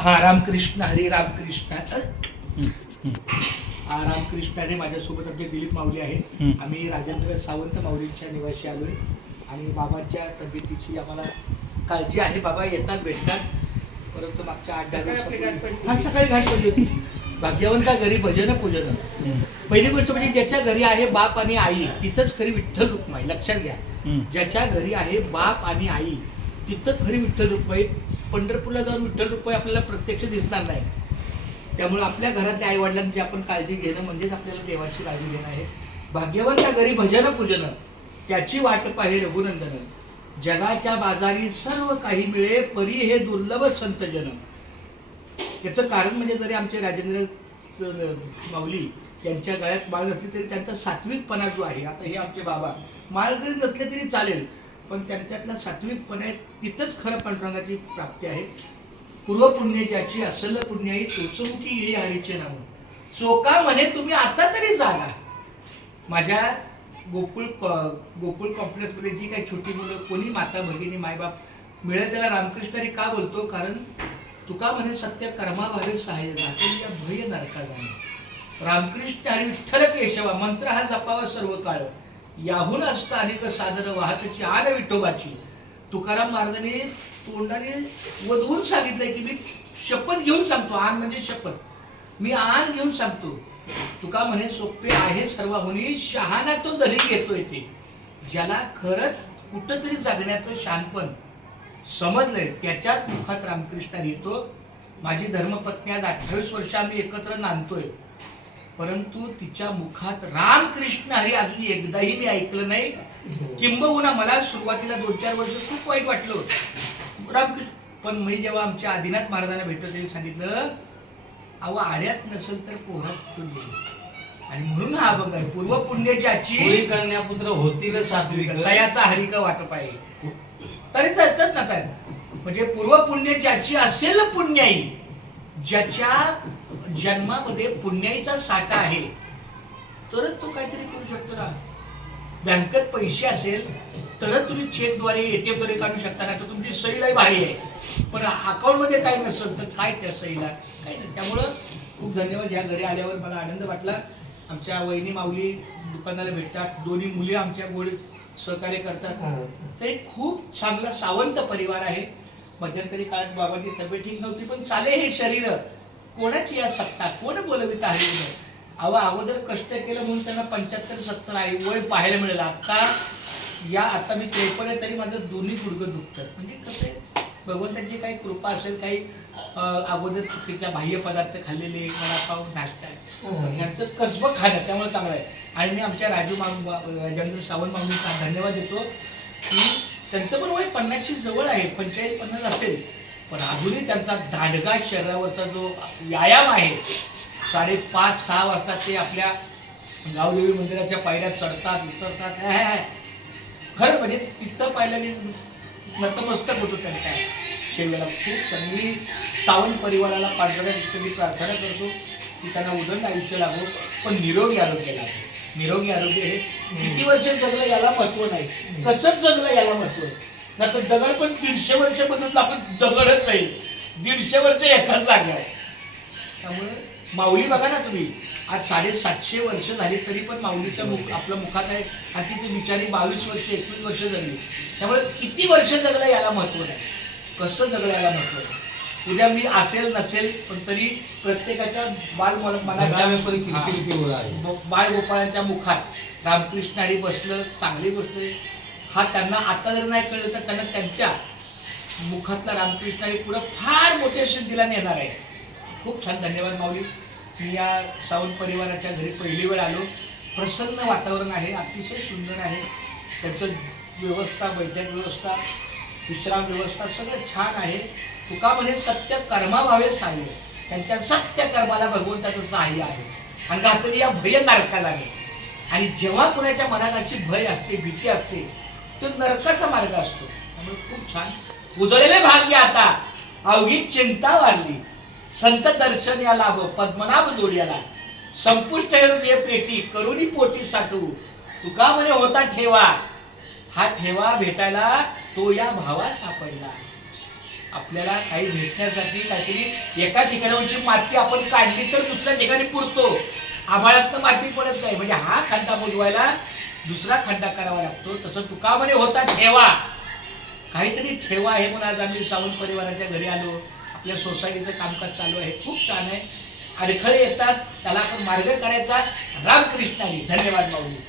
हा रामकृष्ण हरी रामकृष्ण. हा रामकृष्ण हरी माझ्यासोबत आमचे दिलीप माऊली आहे. आम्ही राजेंद्र सावंत माऊलींच्या निवासी आलोय. आणि बाबांच्या तब्येतीची आम्हाला काळजी आहे. बाबा येतात भेटतात. परंतु मागच्या आठ दहा. हा सकाळी घाट पडली होती. भाग्यवंता घरी भजन पूजन. पहिली गोष्ट म्हणजे ज्याच्या घरी आहे बाप आणि आई तिथंच खरी विठ्ठल रुक्माई. लक्षात घ्या. ज्याच्या घरी आहे बाप आणि आई तिथं खरी विठ्ठल रुपये पंढरपूरला जाऊन विठ्ठल रुपये आपल्याला प्रत्यक्ष दिसणार नाही. त्यामुळे आपल्या घरातल्या आईवडिलांची आपण काळजी घेणं म्हणजेच आपल्याला देवाची काळजी घेणं आहे. भाग्यवंता घरी भजन पूजन त्याची वाटप आहे रघुनंदन. जगाच्या बाजारी सर्व काही मिळे परी हे दुर्लभ संतजन. याचं कारण म्हणजे जरी आमचे राजेंद्र माऊली यांच्या गळ्यात माळ नसली तरी त्यांचा सात्विकपणा जो आहे आता हे आमचे बाबा माळ जरी नसले तरी चालेल. पण त्यांच्यातला सात्विकपणा आहे तिथंच खरं पांडुरंगाची प्राप्ती आहे. पूर्वपुण्य ज्याची असल पुण्याई तुळसमुखी हे हरीचे नाव. चोका म्हणे तुम्ही आता तरी जागा. माझ्या गोकुळ गोकुळ कॉम्प्लेक्समध्ये जी काही छोटी मुलं कोणी माता भगिनी मायबाप मिळेल त्याला रामकृष्णरी का बोलतो? कारण तुका म्हणे सत्य कर्माभावे सहाय्य जाते या भय नरका जाणे रामकृष्ण हरी विठ्ठल केशवा मंत्र हा जपावा सर्व काळ याहून असतं अनेक साधन वाहतची आण विठोबाची. तुकाराम महाराजांनी तोंडाने वधवून सांगितलंय की मी शपथ घेऊन सांगतो आण म्हणजे शपथ. मी आण घेऊन सांगतो. तुका म्हणे सोपे आहे सर्वाहुनी शहाणा तो धनी घेतो ते ज्याला खरंच कुठंतरी जगण्याचं शानपण समजलंय त्याच्याच मुखात रामकृष्ण येतो. माझी धर्मपत्नी आज अठ्ठावीस वर्ष आम्ही एकत्र नांदतोय. परंतु तिच्या मुखात रामकृष्ण हरी अजून एकदाही मी ऐकलं नाही. किंबहुना मला सुरुवातीला दोन चार वर्ष खूप वाईट वाटलं होतं. रामकृष्ण पण मी जेव्हा आमच्या आदिनाथ महाराजांना भेटलो त्यांनी सांगितलं अहो आड्यात नसेल तर पोहात कुठून येईल? आणि म्हणून हा अभंग आहे. पूर्व पुण्य ज्याची होळी कन्यापुत्र होतील सात्विक. तयाचा हरिक वाटप आहे. तरी चालतात ना तर म्हणजे पूर्व पुण्य ज्याची असेल पुण्याई ज्याच्या जन्मामध्ये पुण्याईचा साठा आहे तरच तो काहीतरी करू शकतो ना. बँकेत पैसे असेल तरच तुम्ही चेकद्वारे एटीएमद्वारे काढू शकता ना तर तुमची सहीलाही भारी आहे. पण अकाउंटमध्ये काही नसेल तर काय त्या सहीला काही नाही त्यामुळं खूप धन्यवाद. या घरी आल्यावर मला आनंद वाटला. आमच्या वहिनी माऊली दुकानाला भेटतात. दोन्ही मुली आमच्या गोड सहकार्य करतात. तरी खूप चांगला सावंत परिवार आहे. मध्यंतरी काळात बाबांची तब्येत ठीक नव्हती पण चाले हे शरीर. कोणाची या सत्ता? कोण बोलवित आहे अहो अगोदर कष्ट केलं म्हणून त्यांना पंच्याहत्तर सत्तर आहे वय पाहायला मिळेल. आता या आता मी त्रेपन्न आहे तरी माझं दोन्ही गुडघं दुखतात. म्हणजे कसं भगवंताची काही कृपा असेल काही अगोदर चुकीच्या बाह्य पदार्थ खाल्लेले वडापाव नाश्ता यांचं कसबं खाणं त्यामुळे चांगलं आहे. आणि मी आमच्या राजू माम राजेंद्र सावंत मामूंना धन्यवाद देतो की त्यांचं पण वय पन्नासची जवळ आहे पंचेचाळीस पन्नास असेल. पण अजूनही त्यांचा धाडगा शरीरावरचा जो व्यायाम आहे साडेपाच सहा वाजता ते आपल्या गावदेवी मंदिराच्या पायऱ्या चढतात उतरतात खरं म्हणजे तिथं पाहिलं की नतमस्तक होतो त्यांच्या शेवेला खूप चांगली सावंत परिवाराला पाठवण्या मी प्रार्थना करतो की त्यांना उदंड आयुष्य लागो पण निरोगी आरोग्य लागो. निरोगी आरोग्य हे किती वर्ष जगलं याला महत्त्व नाही. कसंच जगलं याला महत्त्व आहे? ना तर दगड पण दीडशे वर्ष बघितलं आपण दगडच आहे दीडशे वर्ष एकाच जागा आहे. त्यामुळे माऊली बघा ना तुम्ही. आज साडेसातशे वर्ष झाली तरी पण माऊलीच्या मुख आपल्या मुखात आहे. आणि ती बिचारी बावीस वर्ष एकवीस वर्ष जगली. त्यामुळे किती वर्ष जगलं याला महत्त्व नाही? कसं जगलं याला महत्त्व नाही? उद्या मी असेल नसेल पण तरी प्रत्येकाच्या बाल. हा. बाळ गोपाळांच्या मुखात रामकृष्ण हरी बसलं चांगली गोष्ट हा त्यांना आता जर नाही कळलं तर त्यांना त्यांच्या मुखातला रामकृष्ण हरी पुढं फार मोठ्या सिद्धीला नेणार आहे. खूप छान. धन्यवाद माऊली. मी या सावंत परिवाराच्या घरी पहिली वेळ आलो. प्रसन्न वातावरण आहे. अतिशय सुंदर आहे. त्यांचं व्यवस्था बैठक व्यवस्था विश्राम व्यवस्था सगळं छान आहे तुका म्हणे सत्य कर्माभावे सहाय्य त्यांच्या सत्य कर्माला भगवंताचं सहाय्य आहे. आणि घातली या भय नरकाला आहे आणि जेव्हा कुणाच्या मनात अशी भय असते भीती असते तो नरकाचा मार्ग असतो. त्यामुळे खूप छान. उजळलेले भाग्य आता. अवघी चिंता वाढली. संत दर्शन या लाभ पद्मनाभ जोड्याला संपुष्ट हृदय पेटी करुणी पोटी साठू तुका म्हणे होता ठेवा. हा ठेवा भेटायला तो या भावा सापडला. आपल्याला काही भेटण्यासाठी काहीतरी एका ठिकाणावरची माती आपण काढली तर दुसऱ्या ठिकाणी पुरतो. आभाळात माती पडत नाही. म्हणजे हा खड्डा बुजवायला दुसरा खड्डा करावा लागतो. तसं तुका म्हणे होता ठेवा. काहीतरी ठेवा हे म्हणून आज आम्ही सावंत परिवाराच्या घरी आलो. आपल्या सोसायटीचं कामकाज चालू आहे. खूप छान आहे. अडखळे येतात. त्याला आपण मार्ग करायचा. रामकृष्णाने. धन्यवाद माऊली.